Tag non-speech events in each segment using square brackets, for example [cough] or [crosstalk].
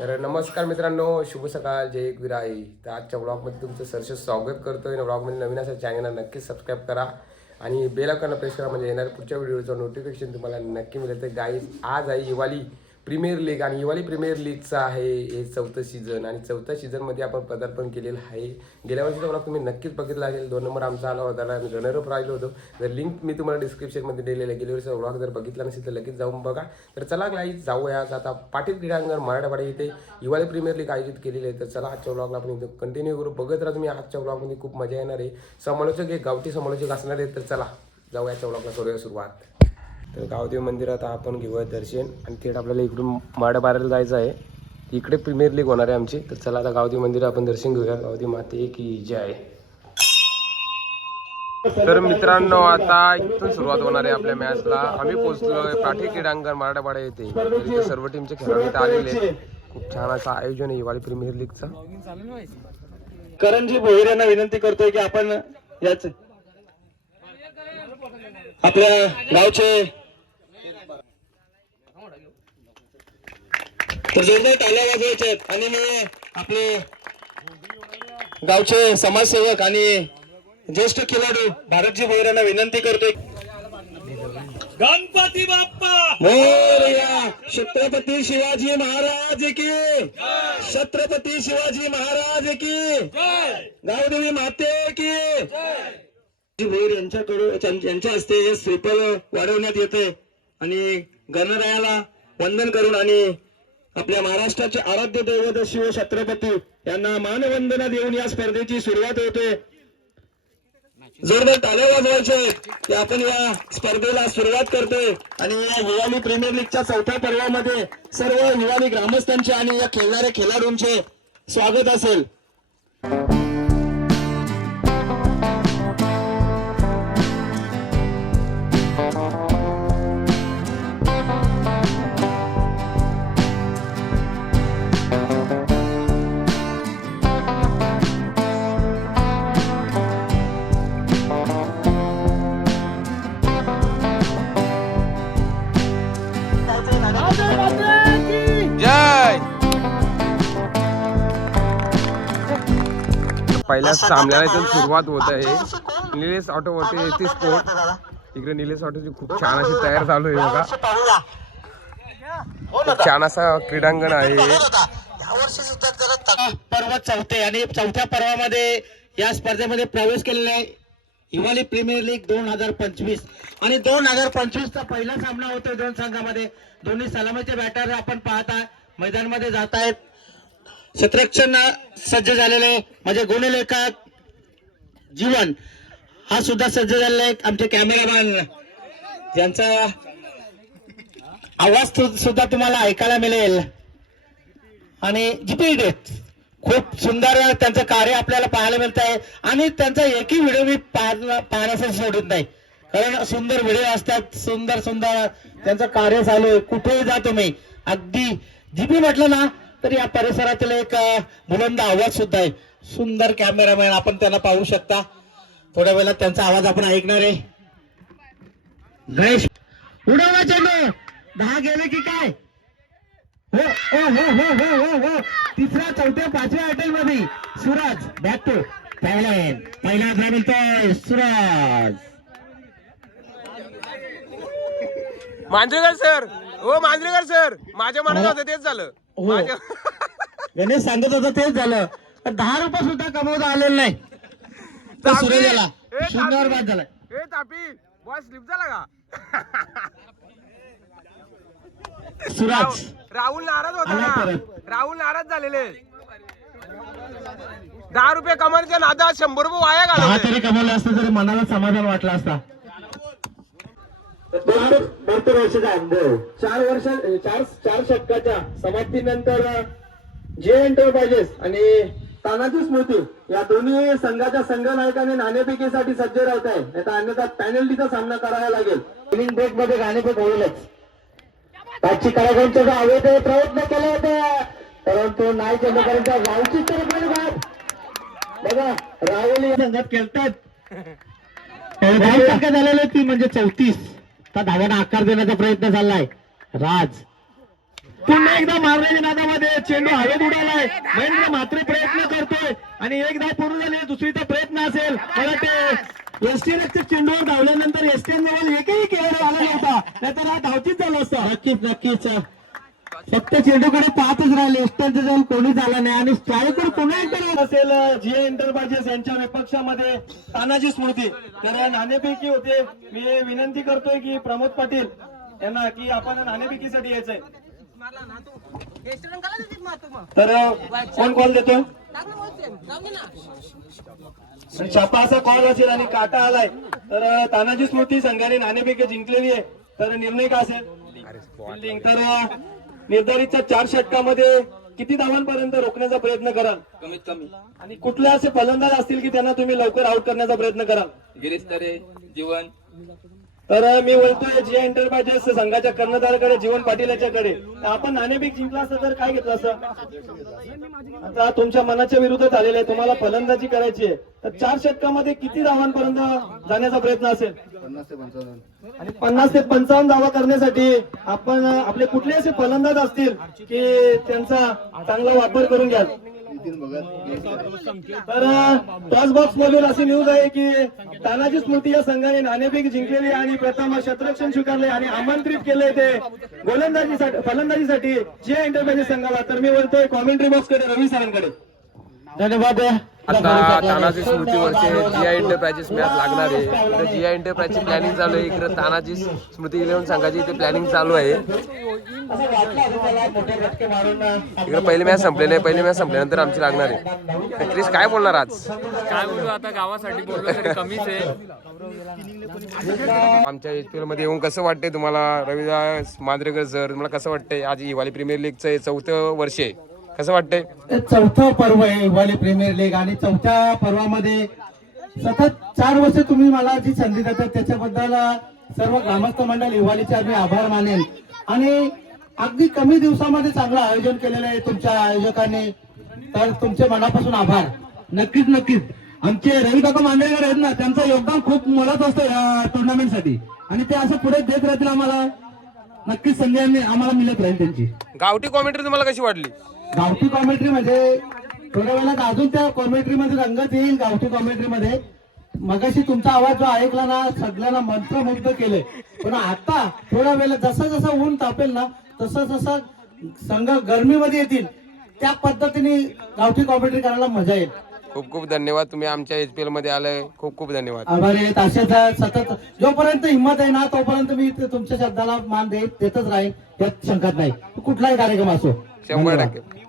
तर नमस्कार मित्रांनो शुभ सकाळ जय एक विराई. तर आजच्या ब्लॉगमध्ये तुमचं सरसे स्वागत करतोय. आणि ब्लॉगमध्ये नवीन असेल चॅनलला नक्कीच सबस्क्राईब करा. आणि बेल आयकॉनला प्रेस करा म्हणजे येणाऱ्या पुढच्या व्हिडिओचं नोटिफिकेशन तुम्हाला नक्की मिळेल. तर गाईज आज आहे हिवाली प्रीमियर लीग आणि हिवाली प्रीमियर लीगचं आहे हे चौथं सीझन आणि चौथ्या सीझनमध्ये आपण पदार्पण केलेलं आहे. गेल्या वर्षी तुम्हाला तुम्ही नक्कीच बघितला असेल दोन नंबर आमचा आला होता. आम्ही रनरअप राहिलो होतो. जर लिंक मी तुम्हाला डिस्क्रिप्शनमध्ये दिलेलं आहे. गेल्या वर्षी ब्लॉग जर बघितला नसेल तर लगेच जाऊन बघा. तर चला गाईज जाऊया. आज आता पाटील क्रीडांगण मराठवाडा इथे हिवाळी प्रीमियर लीग आयोजित केलेली आहे. तर चला आजच्या ब्लॉगला आपण इथं कंटिन्यू करू. बघत राहा तुम्ही आजच्या ब्लॉगमध्ये खूप मजा येणार आहे. समालोचक एक गावठी समालोचक असणार आहे. तर चला जाऊया आजच्या ब्लॉगला करूया सुरुवात. तर गावदेव मंदिरात आपण घेऊया दर्शन. आणि थेट आपल्याला इकडून माडबाराला जायचं आहे. इकडे प्रीमियर लीग होणार आहे आमची. तर चला आता गावदेव मंदिर आपण दर्शन घेऊया गावदेव माते की जय. तर मित्रांनो आता इथून सुरुवात होणार आहे आपल्या मॅचला आम्ही पोहोचलो पाठी क्रीडांगण मराठवाडा येथे. इथे सर्व टीमचे खेळाडू इथे आलेले खूप छान असं आयोजन आहे हिवाळी प्रीमियर लीगचा करणजी भोईर यांना विनंती करतोय की आपण याच आपल्या गावचे तर जोरदार टाळ्या वाजवायच्या आहेत आणि हे आपले गावचे समाजसेवक आणि ज्येष्ठ खेळाडू भारतजी भोईर यांना विनंती करतोय. गणपती बाप्पा! मोरया छत्रपती शिवाजी महाराज की! छत्रपती शिवाजी महाराज की! गावदेवी माते की! भोईर यांच्याकडून यांच्या हस्ते हे श्रीफळ वाढवण्यात येते आणि गणरायाला वंदन करून आणि आपल्या महाराष्ट्राचे आराध्य दैवत शिव छत्रपती यांना मानवंदना देऊन या स्पर्धेची सुरुवात होते. जोरदार टाळ्या वाजवायचे की आपण या स्पर्धेला सुरुवात करतोय. आणि या हिवाळी प्रीमियर लीगच्या चौथ्या पर्वामध्ये सर्व हिवाळी ग्रामस्थांचे आणि या खेळणाऱ्या खेळाडूंचे स्वागत असेल. पहिल्या सामन्याला इथून सुरुवात होत आहे. निलेश ऑटो वरती येते स्पोर्ट इकडे निलेश ऑटोची खूप छान अशी तयार चालू आहे बघा. खूप छान असा क्रीडांगण आहे. पर्व चौथे आणि चौथ्या पर्वामध्ये या स्पर्धेमध्ये प्रवेश केलेला आहे. हिवाली प्रीमियर लीग दोन हजार पंचवीस. आणि दोन हजार पंचवीस चा पहिला सामना होतो दोन संघामध्ये. दोन्ही सलामीचे बॅटर आपण पाहत आहे मैदानामध्ये जात आहेत क्षेत्ररक्षण सज्ज झालेले म्हणजे गुणलेखक जीवन हा सुद्धा सज्ज झालेला आहे. आमचे कॅमेरामॅन ज्यांचा आवाज सुद्धा तुम्हाला ऐकायला मिळेल. आणि जिपीडेट खूप सुंदर त्यांचं कार्य आपल्याला पाहायला मिळत आहे. आणि त्यांचा एकही व्हिडिओ मी पाहण्यासाठी सोडत नाही. कारण सुंदर व्हिडिओ असतात. सुंदर सुंदर त्यांचं कार्य चालू आहे. कुठेही जा तुम्ही. अगदी जीपी म्हटलं ना तर या परिसरातील एक बुलंद आवाज सुद्धा आहे. सुंदर कॅमेरामॅन आपण त्यांना पाहू शकता. थोड्या वेळात त्यांचा आवाज आपण ऐकणार आहे. गणेश उडवला चेंडू. दहा गेले की काय? हो हो हो हो हो हो हो. तिसऱ्या चौथ्या पाचव्या अटेल मध्ये सुरज. बॅक टू पहिला पहिला आपला म्हणतोय सुरज. मांजरेकर सर. हो मांजरेकर सर. माझ्या मनात होतं तेच झालं. हो. गणेश सांगत होता तेच झालं. दहा रुपये सुद्धा कमवता आलेलं नाही. तर तापी! सुरेश ए, शून्यावर तापी! बाद झाला ए तापी! बॉय स्लिप झाला का? सुरज. राहुल नाराज होता ना. राहुल नाराज झालेले. दहा रुपये कमानीच्या नादात शंभर रुपये वाया घालवले. तरी कमवलं असतं तरी मनाला समाधान वाटलं असता. बहात्तर वर्षाचा अनुभव. चार वर्ष चार चार शतकाच्या समाप्तीनंतर जे एंटरप्राइजेस आणि तानाजी स्मृती या दोन्ही संघाच्या संघ नायकाने नाणेफेकीसाठी सज्ज राहत आहे आता अन्यथा पॅनल्टीचा सामना करावा लागेल. इनिंग ब्रेकमध्ये नाणेफेक होईलच. त्याची कलाकारांचा अवैध प्रयत्न केले होते. परंतु नाही चंद्रकरांच्या गावची तर बघा राहुल संघात खेळतात. [laughs] झालेले ती म्हणजे चौतीस. त्या धाव्याला आकार देण्याचा प्रयत्न चाललाय. राज. पुन्हा एकदा मारलेल्या नादामध्ये चेंडू हवेत उडालाय. महेंद्र मात्र प्रयत्न करतोय आणि एक धाव पूर्ण झाली दुसरीचा प्रयत्न असेल. मला ते एसटीएनच्या चेंडूवर धावल्यानंतर एसटी जवळ एकही खेळाडू आला नव्हता. नाहीतर हा धावतीच झाला असता. नक्कीच नक्कीच. फक्त चेंडूकडे पाहतच राहिले. एसटीएनच्या जवळ कोणी झाला नाही. आणि स्ट्राईकवर पुन्हा एकदा असेल जी एंटरप्राइजेस यांच्या विपक्षामध्ये तानाजी स्मृती. तर नाणेफेकी होते. मी विनंती करतोय की प्रमोद पाटील यांना की आपण नाणेफेकीसाठी यायचंय. तर कोण कॉल देतोय छापा असा कॉल असेल आणि काटा आलाय. तर तानाजी स्मृती संघाने नाणेफेकी जिंकलेली आहे. तर निर्णय काय असेल? तर निर्धारितच्या चार षटकामध्ये किती धावांपर्यंत रोखण्याचा प्रयत्न कराल? कमीत कमी. आणि कुठले असे फलंदाज असतील की त्यांना तुम्ही लवकर आउट करण्याचा प्रयत्न कराल? गिरीश तरे जीवन. तर मी बोलतोय जी एंटरप्राइजेस संघाच्या कर्णधाराकडे जीवन पाटील याच्याकडे. आपण नाणेफेक जिंकला असतं तर काय घेतलं असं आता तुमच्या मनाच्या विरुद्ध झालेलं आहे. तुम्हाला फलंदाजी करायची आहे. तर चार षटकामध्ये किती धावांपर्यंत जाण्याचा प्रयत्न असेल? आणि पन्नास ते पंचावन्न धावा करण्यासाठी आपण आपले कुठले असे फलंदाज असतील की त्यांचा चांगला वापर करून घ्याल. तर टॉस बॉक्स मधून अशी न्यूज आहे की तानाजी स्मृती या संघाने नाणेफेक जिंकलेली आणि प्रथम शतरक्षण स्वीकारले आणि आमंत्रित केले ते गोलंदाजीसाठी फलंदाजीसाठी जे एंटरप्राइजेस संघाला. तर मी बोलतोय कॉमेंट्री बॉक्सकडे रवी सरांकडे धन्यवाद. आता तानाजी स्मृतीवरचे जीआय एंटरप्राइजेस मॅच लागणार आहे. तर जीआय एंटरप्राइजची प्लॅनिंग चालू आहे. इकडे तानाजी स्मृती इलेव्हन संघाची इथे प्लॅनिंग चालू आहे. इकडे पहिली मॅच संपलेली आहे पहिली मॅच संपल्यानंतर आमची लागणार आहे. क्रिस काय बोलणार आज? काय बोलू आता? गावासाठी बोललो तरी कमीच आहे. आमच्या एचपीएलमध्ये येऊन कसं वाटतंय तुम्हाला? रविदास मांजरेकर सर तुम्हाला कसं वाटतंय? आज हिवाली प्रीमियर लीगचं हे चौथं वर्ष आहे. कसं वाटतंय? चौथं पर्व आहे हिवाली प्रीमियर लीग आणि चौथ्या पर्वामध्ये सतत चार वर्ष तुम्ही मला जी संधी देतात त्याच्याबद्दल सर्व ग्रामस्थ मंडळ हिवालीचे मी आभार मानेन. आणि अगदी कमी दिवसामध्ये चांगलं आयोजन केलेलं आहे तुमच्या आयोजकांनी. तर तुमचे मनापासून आभार. नक्कीच नक्कीच. आमचे रवी काका मांडळेकर आहेत ना त्यांचं योगदान खूप मोलाचं असतं या टुर्नामेंटसाठी आणि ते असं पुढे देत राहतील आम्हाला. नक्कीच संधी आम्ही- आम्हाला मिळत राहील त्यांची. गावठी कॉमेंट्री तुम्हाला कशी वाटली? गावठी कॉमेंट्री मध्ये थोड्या वेळात अजून त्या कॉमेंट्री मध्ये रंगत येईल गावठी कॉमेंट्री मध्ये. मगाशी तुमचा आवाज जो ऐकला ना सगळ्यांना मंत्रमुग्ध केले पण आता थोड्या वेळात जसं जसं ऊन तापेल ना तसं जसं संघ गरमीमध्ये येतील. त्या पद्धतीने गावठी कॉमेंट्री करायला मजा येईल. खूप खूप धन्यवाद. तुम्ही आमच्या एचपीएलमध्ये आलाय. खूप खूप धन्यवाद. आभारी आहेत. असेच सतत जोपर्यंत हिंमत आहे ना तोपर्यंत मी तुमच्या शब्दाला मान देत देतच राहील यात शंकाच नाही. कुठलाही कार्यक्रम असो. शंभर धन्यवाद. टक्के.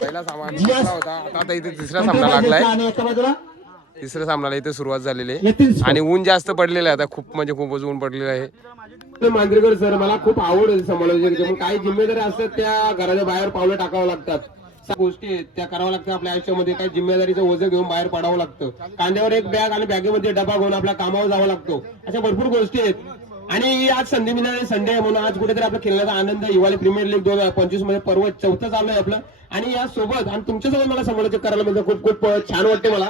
पहिला सामना दुसरा होता. आता आता इथे तिसरा सामना लागलाय. तिसऱ्या सामन्याला इथे सुरुवात झालेली आहे. आणि ऊन जास्त पडलेलं आहे आता. खूप म्हणजे खूपच ऊन पडलेलं आहे. मांजरेकर सर मला खूप आवड समालोचन काही जिम्मेदारी असतात त्या घराच्या बाहेर पावलं टाकावं लागतात. गोष्टी आहेत त्या कराव्या लागतात आपल्या आयुष्यामध्ये. काही जिम्मेदारीचं ओझं घेऊन बाहेर पडावं लागतं. कांद्यावर एक बॅग आणि बॅगेमध्ये डबा घेऊन आपल्या कामावर जावं लागतो. अशा भरपूर गोष्टी आहेत. आणि ही आज संधी मिळाली संडे आहे म्हणून आज कुठेतरी आपला खेळण्याचा आनंद हिवाळी प्रीमियर लीग दोन हजार पंचवीसमध्ये पर्व चौथं चालू आहे आपलं. आणि या सोबत आणि तुमच्यासोबत मला समालोचन करायला म्हणजे खूप खूप छान वाटते मला.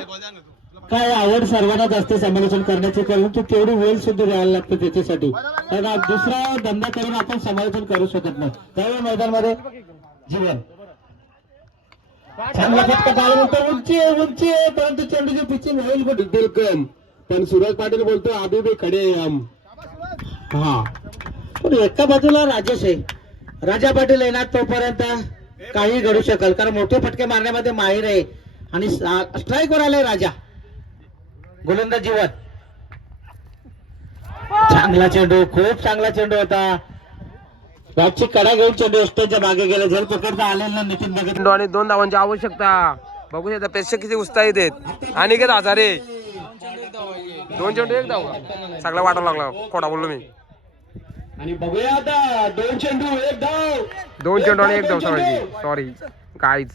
काय आवड सर्वांनाच असते समालोचन करण्याची? परंतु तेवढी वेळ सुद्धा द्यायला लागतो त्याच्यासाठी. कारण दुसरा धंदा करून आपण समालोचन करू शकत नाही. त्यावेळी मैदानामध्ये जीवन. चांगला फटका झाल्यानंतर उंची उंची परंतु चेंडूची पिचिंग होईल कुठे डिटेल कम पण सुरज पाटील बोलतो अभी भी खडे हा. पण एका बाजूला राजेश आहे. राजा पाटील येणार तोपर्यंत काही घडू शकेल कारण मोठे फटके मारण्यामध्ये माहीर आहे. आणि स्ट्राईक वर आले राजा. गोलंदाज जीवन चांगला चेंडू खूप चांगला चेंडू होता. बॅटची कडा घेऊन चेंडू एस्टेच्या मागे गेले. जल पकडता आलेला नितीन चेंडू आणि दोन धावांची आवश्यकता. बघू शकता प्रेक्षक किती उत्साहित आहेत. आणि घेत हजारे दोन चेंडू एक धाव. सगळा वाटायला लागला. खोटा बोललो मी. आणि बघूया आता दोन चेंडू एक धाव. दोन चेंडू आणि एक धाव सॉरी सॉरी काहीच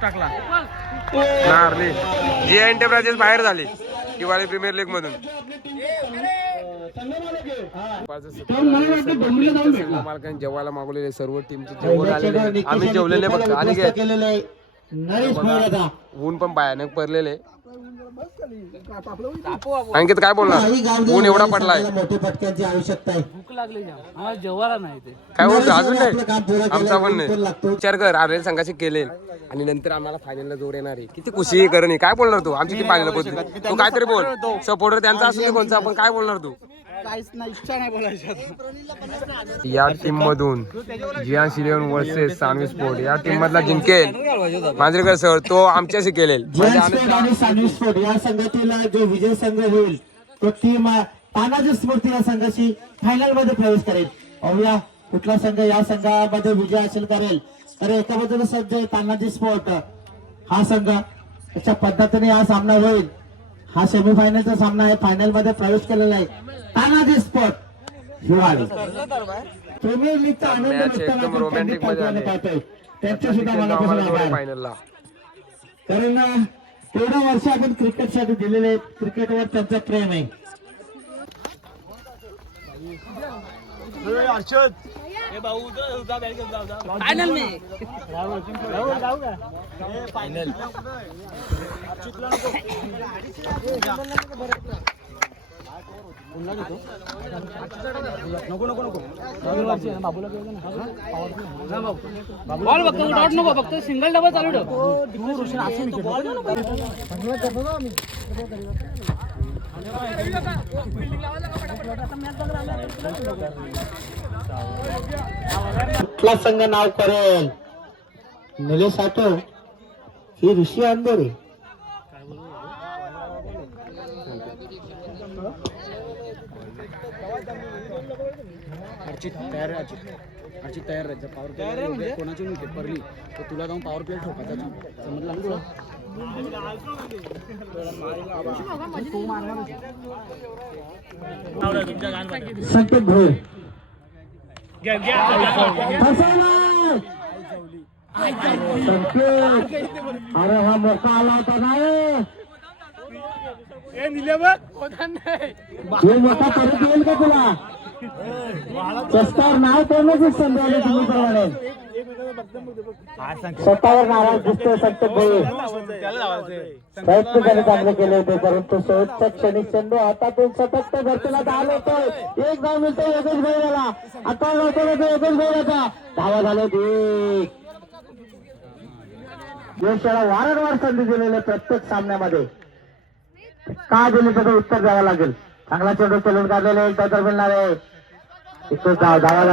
टाकला. नारली जी एंटरप्राइजेस बाहेर झाली हिवाळी प्रीमियर लीग मधून. मालकांनी जेवायला मागवलेले सर्व टीमचे जेवण आलेले. आम्ही जेवलेले फक्त आणि ऊन पण भयानक पडलेले अंकित काय बोलणार? ऊन एवढा पडलाय. मोठे फटक्यांची आवश्यकता आहे. भूक लागली जाम मला जेवायला नाही ते. काय बोलतो अजून नाही. केलं, आमचा पण नाही. विचार कर आर्यन संघाशी केले आणि नंतर आम्हाला फायनलला जोर येणार आहे. किती खुशी करणी. काय बोलणार तू? आमची ती फायनल होती तू काहीतरी बोल. सपोर्टर त्यांचा असू दे कोणचा. आपण काय बोलणार तू? या टीम मधून जियान सिलेवन वर्सेस सानवी स्पोर्ट या टीम मधला जिंकेल. मांजरेकर सर तो आमच्याशी केलेल म्हणजे आणि सानवी स्पोर्ट या संघातील जो विजय संघ होईल तो टीम तानाजी स्फूर्ती या संघाशी फायनलमध्ये प्रवेश करेल. अवया कुठला संघ या संघामध्ये विजय हासिल करेल. तर एका बाजूला सज्ज तानाजी स्पोर्ट. हा संघ अशा पद्धतीने हा सामना होईल. हा सेमीफायनलचा सामना आहे. फायनलमध्ये प्रवेश केलेला आहे. तानाजी स्पोर्ट हिवाळी. प्रीमियर लीगचा आनंद एकदम. पाहतोय. त्यांचे सुद्धा मनापासून आभार फायनलला कारण अं, तेवढं वर्ष आपण क्रिकेटसाठी दिलेले आहेत. क्रिकेटवर त्यांचं प्रेम आहे. फायनल मी. बॉल बघतो डॉट नको फक्त सिंगल डबल चालू ठेव. कुठला संघ नाव करेल. निलेश आठव ही ऋषी अंधोरे अर्चित तयार आहे अर्चित अर्चित तयार राहायचं पॉवर प्ले म्हणजे कोणाची विकेट पडली तर तुला जाऊन पॉवर प्ले ठोकायचा समजला ना तुला? संकेत भोर अरे हा मोका आला होता नाही हे मोका परत येईल का तुला? चस्कार नाव करण्याची संधी आली तुम्ही प्रमाणे. स्वतःवर नाराज दिसतोय संकेत भोर प्रयत्न त्याने चांगले केले होते परंतु शेवटच्या क्षणी चेंडू हातातून सतत ते धरतीला धाव होतोय एक धाव मिळतो योगेश भैराला आता नव्हतं योगेश भैराचा धावा झाले एक यशाला वारंवार संधी दिलेल्या प्रत्येक सामन्यामध्ये. का दिली त्याचं उत्तर द्यावं लागेल? चांगला चेंडू चलून काढलेले एक मिळणार आहे. इथं धाव धावा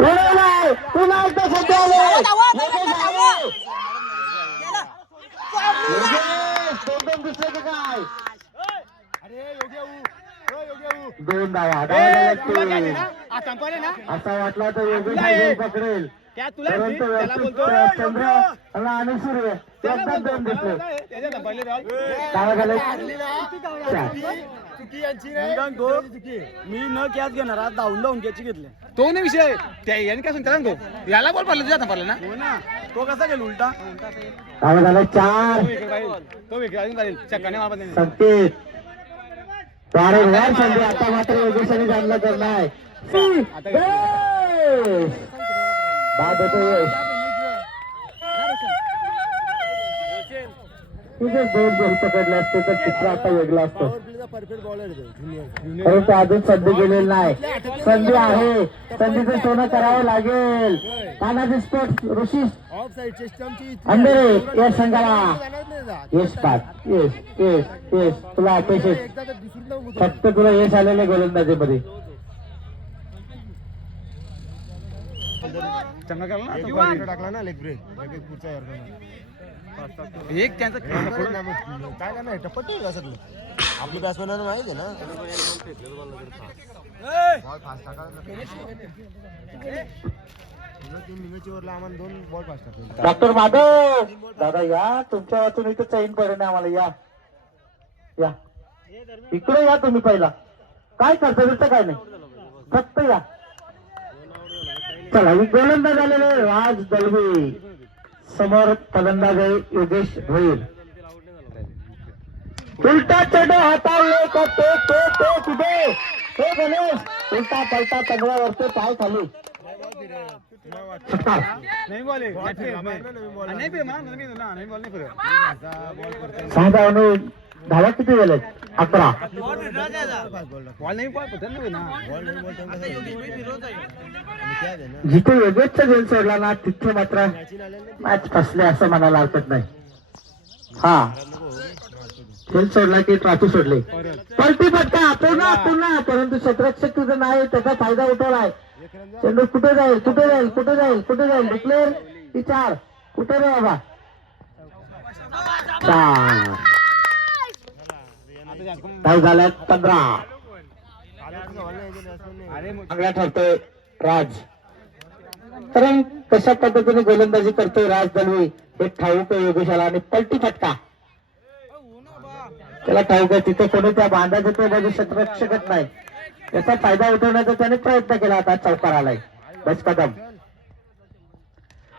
दोन आले. योगेश, दोन दोन दिसले की काय? दोन धावा धावा तीन. असा वाटला तर योगेश हा पकडेल परंतु व्यवस्थित चंद्र आणि सूर्य. मी न कॅच घेणार आज धावून धावून कॅच घेतले. तो नाही विषय. त्या याने काय सांगता. ना तो याला बॉल पडला तुझ्या ना. हो ना. तो कसा गेला उलटा? झाले चार. तो विकेट अजून पाहिजे चक्काने मारत नाही. संकेत वारंवार संधी आता मात्र योगेशाने जाणला तर नाही. बाद होतो यश. तिथे दोन गोल पकडले असते तर चित्र आता वेगळं असतं. परंतु अजून संधी गेलेली नाही. संधी आहे. संधीचं सोनं करावं लागेल. तानाजी स्पोर्ट ऋषी. अंधेरे या संघाला. यश पाच यश यश यश. तुला अपेक्ष फक्त तुला यश आलेले गोलंदाजीमध्ये. चांगला केला ना टाकला ना लेग ब्रेक. एक त्यांचा काय नाही टप्पट नाही सगळं? आपली बॅट्समॅन माहिती आहे ना. बॉल फास्ट टाका आम्हाला दोन बॉल फास्ट टाकले. डॉक्टर माधव! दादा या. तुमच्या वाचून इथं चैन पडेल आम्हाला. या. या. इकडे या तुम्ही पहिला. काय करता बिरतं काय नाही. फक्त या. चला ही गोलंदाज आलेले राज दलवी समोर फलंदाज आहे योगेश भोईर उलटा चेंडू हाताळले का तो तो तो कुठे हे गणेश उलटा पलटा तगडा वरते पाय खाली षटकार. नाही धावा किती झाल्यात अकरा. जिथे योगेशचा गोल सोडला ना तिथे मात्र मॅच फसले असं म्हणायला हरकत नाही. हा. खेळ सोडला की ट्राफी सोडली. पलटी पटका पुन्हा पुन्हा. परंतु क्षेत्ररक्षक तिथं नाही त्याचा फायदा उठवलाय. चेंडू कुठे जाईल? कुठे जाईल? कुठे जाईल? कुठे जाईल? डिक्लेअर की चार कुठे रे बाबा? चार काय झाल्यात पंधरा. चांगला ठरतोय राज. कारण कशा पद्धतीने गोलंदाजी करतोय राज दलवी? हे ठाऊक आहे योगेशाला आणि पलटी फटका. त्याला ठाऊक आहे तिथे कोणी त्या बांधाचं ते बाजू शकत नाही. त्याचा फायदा उठवण्याचा त्याने प्रयत्न केला आता चौकार आलाय बस कदम.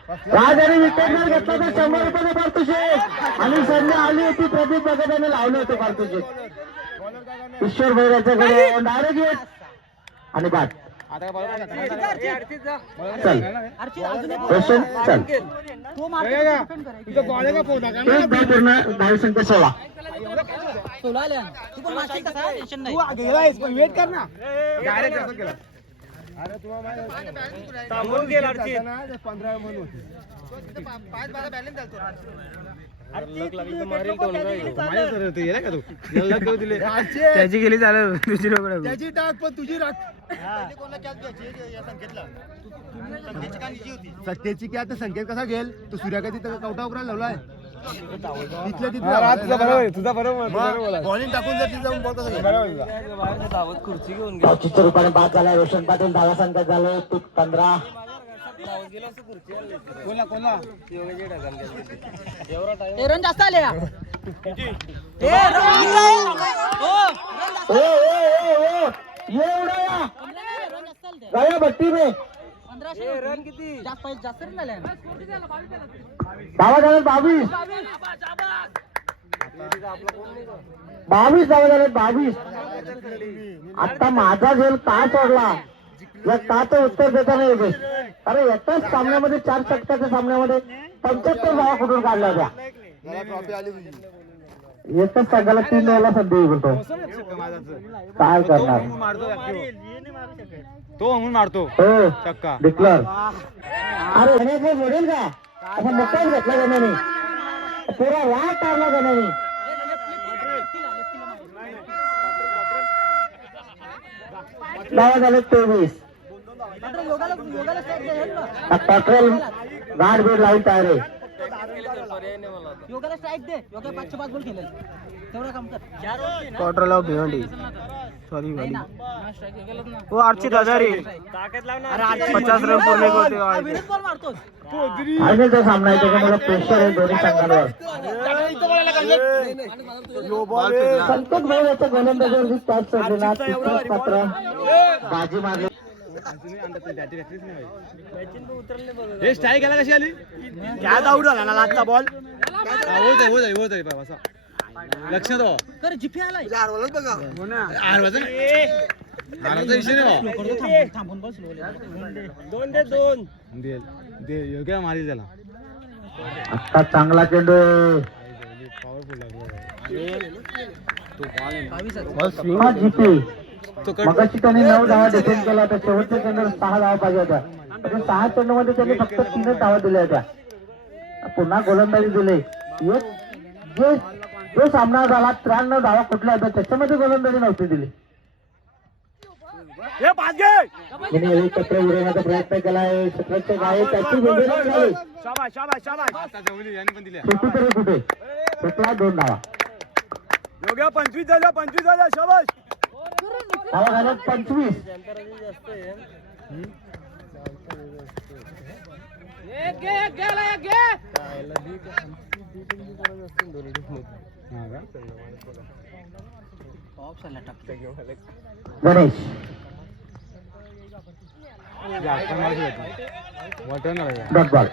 राज आणि विकेटवर घेतला तर शंभर रुपये पारितोषिक. आणि संधी आली होती प्रदीप भगत यांनी लावले होते पारितोषिक. ईश्वर भैराच्याकडे डायरेक्ट येत आणि बाद? चल. रोशन चल. हे धावसंख्या सोळा. तू गेलायस पण वेट कर ना. डायरेक्ट गेला का तू? [laughs] याला लग दिले. त्याची गेली रोकडं. त्याची टाक पण तुझी राख. सत्तेची की आता संकेत कसा घेल तू सूर्याका तिथं कवटा उकरा लावलाय. तुझा बरोबर आहे, तुझा बरोबर आहे, तुझा बरोबर आहे. बॉलिंग टाकून जर तिथं जाऊन बॉल कसा घेईल? बरोबर आहे तुझा. चौतीसच्या रुपयाने बाद झाला रोशन पाटील दहा संख्या झाले पीक पंधरा कोणला रन जास्त आले या. ओ ओ ओ ओ एवढा ते. भट्टी में पंधराशे रन किती? जास्त पाहिजे जास्त रन झाले. धावा झाले बावीस. बावीस धावा झाले बावीस. आता माझा झेल का सोडला? या काचं उत्तर देता नाही योगेश अरे एकाच सामन्यामध्ये चार षटकाच्या सामन्यामध्ये पंच्याहत्तर धावा कुठून काढल्या होत्या मला ट्रॉफी आली तुझी एकच संघाला तीन वेळेला संधी बोलतो. काय करणार? तो म्हणून मारतो. हो. चक्का. डिक्लर. अरे गणेश सोडेल का? असा मोठाच घेतला गण्याने पुरा वाट टारला गण्याने दहा झाले तेवीस. पेट्रोल गाड बीड लावून तयार आहे. योगाला स्ट्राईक दे. योगा पाचशे पाच बॉल खेळेल. तेवढं काम कर क्वार्टरला भिवंडी. सॉरी ना? हो अर्चित हजारी पचास रन पूर्ण होते हा, मारतोच फायनलचा सामना आहे त्याच्यामुळे प्रेशर आहे दोन्ही संघांवर. संकेत भाऊ याच्या गोलंदाजावरती टॅच सोडलेला तिसरंच पात्र बाजी मारली. हे स्ट्राईक आला कशी आली? काय आउट झाला ना लागला बॉल हा, होत आहे होत आहे होत आहे बाबा असा. लक्ष दो कर जिपी ना. विषय नाही थांबून- बस दोन दे दे दे योग्य मारील त्याला. आता चांगला चेंडू पॉवरफुल हा जिपी. मगाशी त्यांनी नऊ धावा डिफेंड केला होता शेवटच्या चेंडूवर सहा धावा पाहिजे होत्या. पण सहा चेंडू मध्ये त्यांनी फक्त तीनच धावा दिल्या होत्या. पुन्हा गोलंदाजी दिली. एक जे जो सामना झाला त्र्याण्णव धावा कुठल्या होत्या. त्याच्यामध्ये गोलंदाजी नव्हती दिली. एकत्र उडवण्याचा प्रयत्न त्याची तरी कुठे? दोन धावा. पंचवीस झाल्या पंचवीस झाल्या शाबाश पंचवीस. घे आला, घे. गणेश. वाटण डॉट बॉल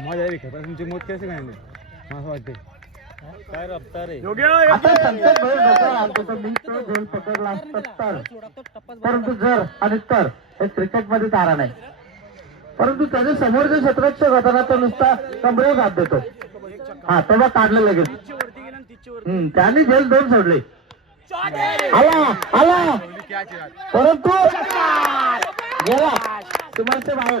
मजा आहे तुमची मोठ कैसे काय नाही? मला असं वाटते आता संकेत भाई डोक्यावर आणतो तर मी तो झेल पकडला असता तर. परंतु जर आणि तर हे क्रिकेटमध्ये तारा नाही. परंतु त्याच्या समोरचे शतरक्षक होताना तो नुसता कमरेवर हात देतो. हा तेव्हा काढलं लगेच. हम्म, त्याने झेल दोन सोडले. आला आला. परंतु गेला. सीमांच्या बाहेर.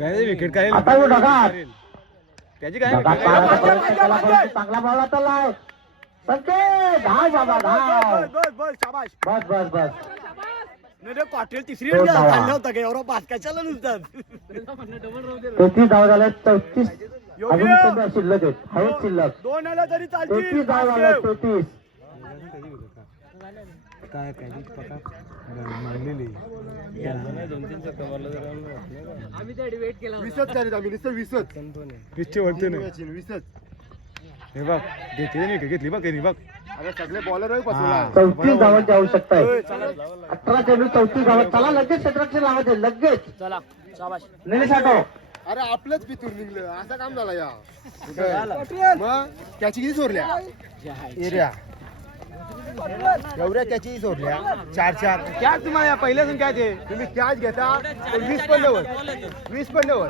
काय विकेट काय आता वो ढगात त्याची काय ढगात परंतु चांगला बॉल आतालाय संकेत. धाव बाबा धाव बस बस शाबाश बस बस बस नाही रे पाटील तिसरी धावा. होता का? एवढा पास कशाला नुसतात तेहतीस धाव झाल्या. चौतीस. अजून शिल्लक आहेत. हळूच शिल्लक. दोन आल्या तरी चालतील. तेहतीस धाव झाल्या. तेहतीस विसत करीत आम्ही नुसतं विसत. पिच्चे वरते नाही. विसत. हे बघ घेतली नाही घेतली बघ घेतली बघ. अरे सगळे बॉलर चौतीस धावांची आवश्यकता आहे अठरा चेंडू चौतीस धावा चला लगेच क्षेत्ररक्षण लावायचे लगेच. चला. निलेश अरे आपलंच पितूर निघलं. असं काम झालं या. मग त्याची किती सोडल्या एरिया. एवढ्या त्याची सोडल्या चार चार. कॅच तुम्हाला पहिल्यासून काय ते? तुम्ही कॅच घेता. पण वीस पडल्यावर वीस पडल्यावर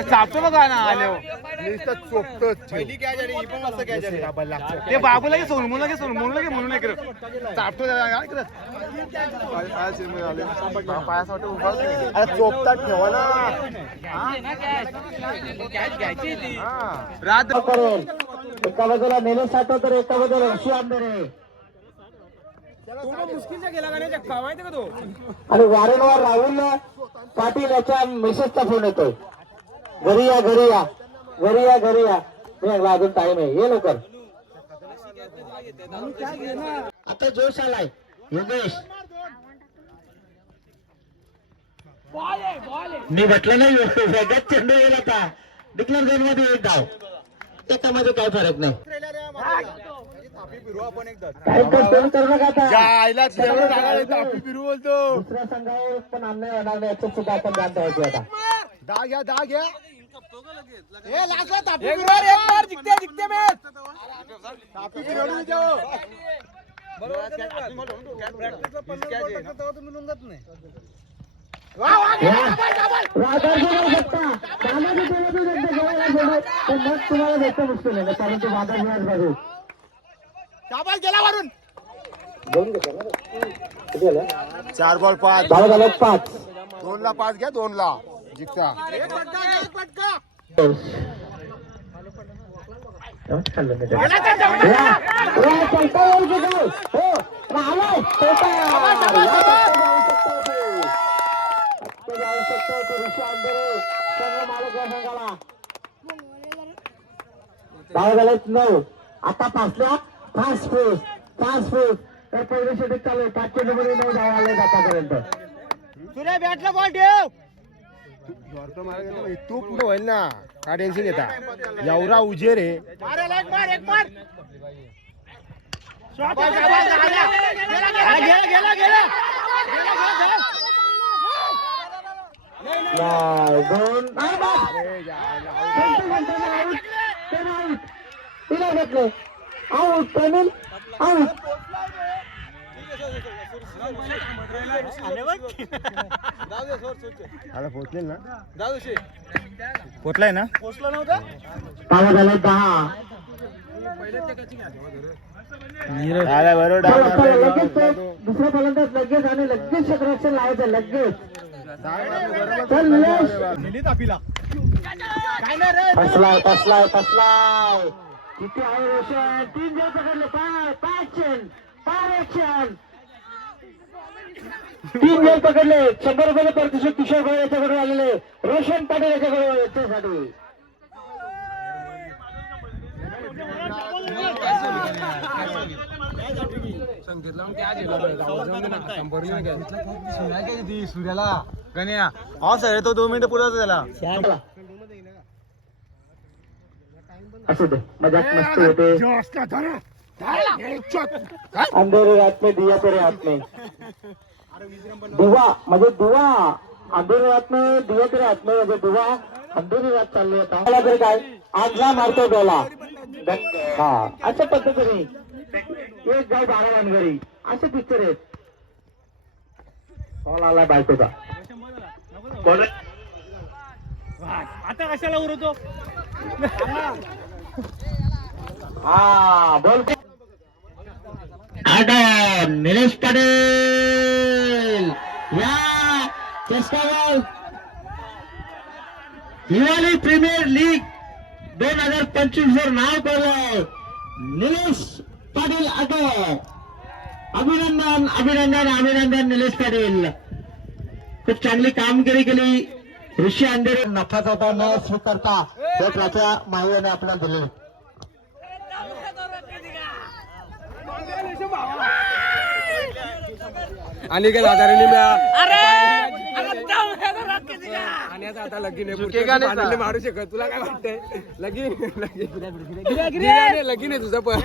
चापतो बघा ना आले चोपतच ते बाबूला की सोन मुला की सोन मुला की म्हणून नाही करत चापतो चोपतात ठेवा ना. रात करेल एका बाजूला निलेश आठव तर एका बाजूला ऋषी आंबेरे. आणि वारंवार राहुल पाटील याच्या मेसेजचा फोन येतोय. घरी या घरी या. घरी या घरी या. अजून टाइम आहे. ये लवकर. आता जोश आलाय. योगेश. मी म्हटलं नाही वेगात चेंडू येईल आता. डिक्लेअर झोनमध्ये एक धाव त्याच्यामध्ये काय फरक नाही। काय फोन करू नका आता फिरू बोलतो दुसऱ्या संघावर पण अन्याय होणार नाही याचं सुद्धा आपण ध्यान ठेवायचं आता दहा घ्या दहा घ्या वादळ शकता सामाजिक जीवनातून एकदा जवळ सोडू तर मग तुम्हाला भेटणं मुश्किल आहे कारण ते वादळ जीवनात बाजू चार बॉल पाच धावा झाल्यात पाच दोन ला पाच घ्या दोन ला जिंकता खाल्लं मी त्याला. वा, वा, चलता येईल की नाही? हो, राहिलाय, चलता. या चलता जाऊ शकतो तो. आत्ता जाऊ शकतो तो ऋषी आंबेरे, संघ मालक या संघाला. धावा झाल्यात नऊ. आता पाचल्या पाच फूट पाच फूट तर पहिली शेतीत चालू आहे. पाचशे मध्ये नऊ धावा आले आतापर्यंत सूर्या बॅटला बॉल ठेव? तू पुढे होईल ना? काय टेन्शन घेता? एवढा उजेर आहे. मार याला एक मार एक मार. शाबाश, शाबाश, गेला, गेला, गेला, गेला, गेला. नाही, दोन. नाही, तिला घेतलं आऊट पेमेंट आऊट आता ना पोचलाय ना पावा झाले दहा बरोबर चल, लगेच फलंदाज लगेच आणि लगेच क्षेत्ररक्षण लावायचं लगेच चल निलेश फसलाय फसलाय फसलाय किती आहे रोशन तीन जण पकडले ऍक्शन पाय ऍक्शन तीन पकडले शंभर रुपयाचे पारितोषिक किशोर भाऊ याच्याकडे आलेले रोशन पाटील याच्याकडे याच्यासाठी सूर्याला गण्या हा सर तो दोन मिनिटं पुढे त्याला असू दे मजाक मस्ती होते. अंधेरे रात में दिया तेरे हाथ में. दिवा म्हणजे दिवा अंधेरी रात में दिया तेरे हात में म्हणजे दिवा अंधेरी रात चालली होता मला तरी काय? आजला मारतो डोला हा अशा पद्धतीने. एक गाव बारा वानगरी असे पिक्चर आहेत. कॉल आला बायकोचा. आता कशाला उरतो? हा निलेश पटेल. या चेस्टावर हिवाळी प्रीमियर लीग दोन हजार पंचवीस वर नाव केलं निलेश पाटील अटक अभिनंदन अभिनंदन अभिनंदन निलेश पाटील. खूप चांगली कामगिरी केली. ऋषी अंधेरी नफाचा होता न स्वीकारता त्या त्याच्या माहितीने आपल्याला दिले. आणि काय साधारण आणि आता आता लगीन आहे मारू शकत. तुला काय वाटतंय? लगीन लगीन. लगीन आहे तुझं पण.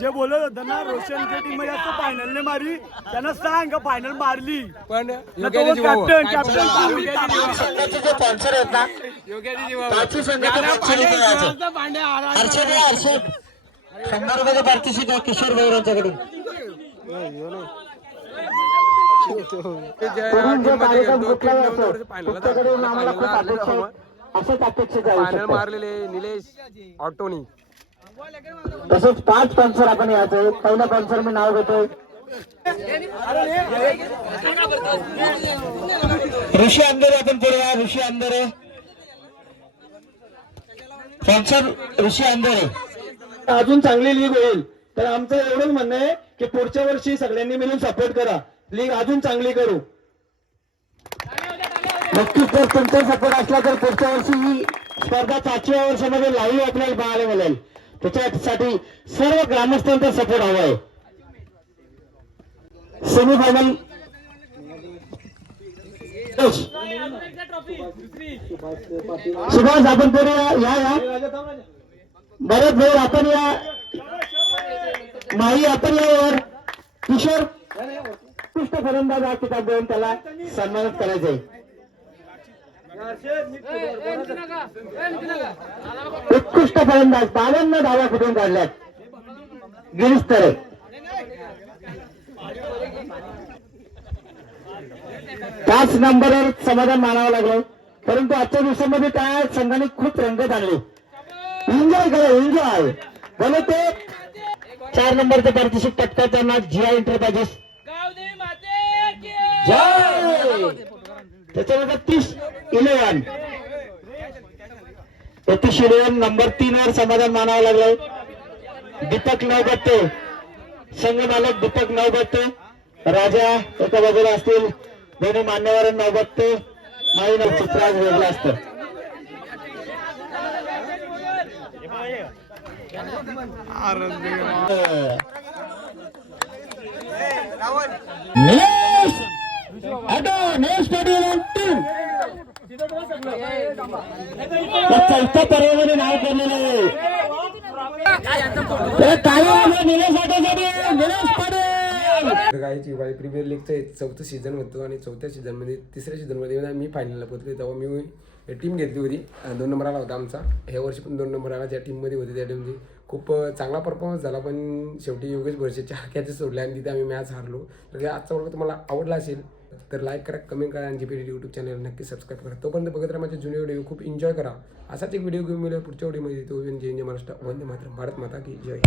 जे बोलत होतं ना रोशनच्या टीममध्ये असतो फायनल मारी. त्यांना सांग का फायनल मारली. पण ना. कॅप्टन कॅप्टन संघाचे जे स्पॉन्सर आहेत ना योग्याने जीवावर. त्याची संघाचं match सुरू करायचं. हर्षद या, हर्षद. शंभर रुपयाचं पारितोषिक आहे किशोर भाऊ यांच्याकडून. असो. फायनल मारलेले निलेश ऑटोनी. तसंच पाच स्पॉन्सर आपण यायचे. पहिला स्पॉन्सर मी नाव घेतोय. ऋषी अंधेरे आपण पुढे या. ऋषी अंधेरे. स्पॉन्सर ऋषी अंधेरे. अजून चांगली लीग होईल. तर आमचं एवढंच म्हणणं आहे की पुढच्या वर्षी सगळ्यांनी मिळून सपोर्ट करा. लीग अजून चांगली करू. नक्कीच जर तुमचा सपोर्ट असला तर पुढच्या वर्षी ही स्पर्धा पाचव्या वर्षामध्ये लाईव्ह आपल्याला पाहायला मिळेल. त्याच्यासाठी सर्व ग्रामस्थांचा सपोर्ट हवा आहे. सेमीफायनल. सुभाष. आपण पुढे या या बरेच भाऊ आपण या. माई आपण यावर. किशोर उत्कृष्ट फलंदाज हा किताब देऊन त्याला सन्मानित आहे उत्कृष्ट फलंदाज बावन्न धावा कुठून काढल्यात? गिरीश तरे. त्याच नंबरवर समाधान मानावं लागलं. परंतु आजच्या दिवसामध्ये त्या संघाने खूप रंगत आणली एन्जॉय करा एन्जॉय बोले ते. चार नंबरचं पारितोषिक पटकावताना जिया! एंटरप्राइजेस जय! त्याच्यानंतर तीस इलेव्हन? एकतीस इलेव्हन नंबर तीन वर समाधान मानावं लागलंय. दीपक नवगत्ते संघ मालक दीपक नवगत्ते राजा एका बाजूला असतील. दोन्ही मान्यवर नवगत्ते माई चित्र आज वेगळं असतं. निलेश! चौथ्या नाव आहे? गायची प्रीमियर लीगचं चौथं सीझन होतं आणि चौथ्या सीझनमध्ये तिसऱ्या सीझनमध्ये मी फायनलला पोहोचले. तेव्हा मी टीम घेतली होती. दोन नंबर आला होता आमचा. ह्या वर्षी पण दोन नंबर आला त्या टीममध्ये होते त्या टीमची खूप चांगला परफॉर्मन्स झाला पण शेवटी योगेश भरशेच्या हक्याचे सोडले आणि तिथे आम्ही मॅच हारलो. तर आजचा वर्ग तुम्हाला आवडला असेल तर लाईक करा कमेंट करा आणि जीपीडी यूट्यूब चॅनल नक्की सबस्क्राईब करा. तोपर्यंत बघत राहा माझे जुने व्हिडिओ खूप एन्जॉय करा. असाच एक व्हिडिओ घेऊन मिळेल पुढच्या व्हिडिओमध्ये तो जय महाराष्ट्र. वंदे मातरम. भारत माता की जय.